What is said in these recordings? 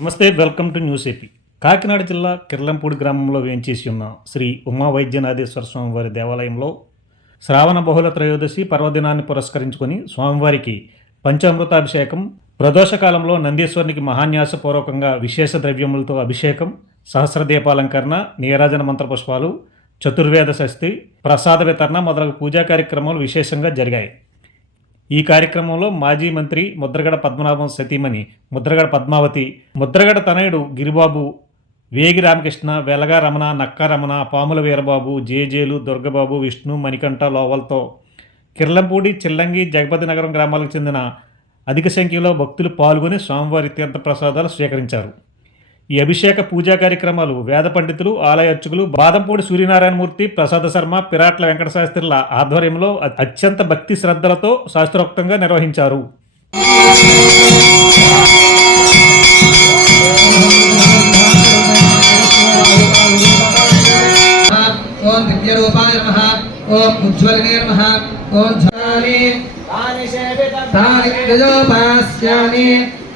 నమస్తే welcome to news AP. Kakinada జిల్లా కిర్లంపూడి గ్రామంలో వేంచేసి ఉన్న శ్రీ ఉమా వైద్యనాథేశ్వర స్వామివారి దేవాలయంలో శ్రావణ బహుళ త్రయోదశి పర్వదినాన్ని పురస్కరించుకొని స్వామివారికి పంచామృతాభిషేకం ప్రదోషకాలంలో నందీశ్వరునికి మహాన్యాసపూర్వకంగా విశేష ద్రవ్యములతో అభిషేకం సహస్రదీపాలంకరణ నీరాజన మంత్రపుష్పాలు చతుర్వేద షష్ఠి ప్రసాద వితరణ మొదలగు పూజా కార్యక్రమాలు విశేషంగా జరిగాయి. ఈ కార్యక్రమంలో మాజీ మంత్రి ముద్రగడ పద్మనాభం సతీమణి ముద్రగడ పద్మావతి ముద్రగడ తనయుడు గిరిబాబు వేగి రామకృష్ణ వెలగా రమణ నక్క రమణ పాముల వీరబాబు జేజేలు దుర్గబాబు విష్ణు మణికంఠ లోవల్తో కిర్లంపూడి చిల్లంగి జగపతి నగరం గ్రామాలకు చెందిన అధిక సంఖ్యలో భక్తులు పాల్గొని స్వామివారి తీర్థ ప్రసాదాలు స్వీకరించారు. ఈ అభిషేక పూజా కార్యక్రమాలు వేద పండితులు ఆలయ అర్చకులు బాదంపూడి సూర్యనారాయణమూర్తి ప్రసాద శర్మ పిరాట్ల వెంకట శాస్త్రిల ఆధ్వర్యంలో అత్యంత భక్తి శ్రద్ధలతో శాస్త్రోక్తంగా నిర్వహించారు. ఓం దివ్యరూపాయ నమ. ఓం ఉజ్వలినే నమ. ఓం ఝాని తాని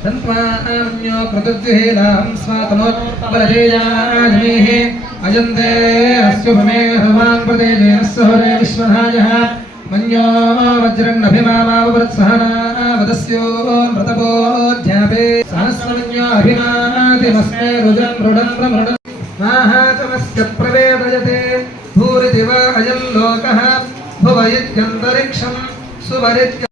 విషకేలతే మానుషీర్యా సన్మాన్యో కృతద్విహేలాం స్వాతనోత్పరజేయాజమేః అజంతే అస్యుభమే హవాన్ ప్రదేజేన సహరే విశ్వనాయః మన్యో వజ్రన్నభిమామావృత్సహనావదస్యోన్ వ్రతపోధ్యాపే సహస్రమన్యో అభిమాతిమస్మే రుజం మృడం ప్రమృడం మాహాచమస్య ప్రవేదయతే భూరిదివ అయం లోకः భువ ఇత్యంతరిక్షం సువరిత్య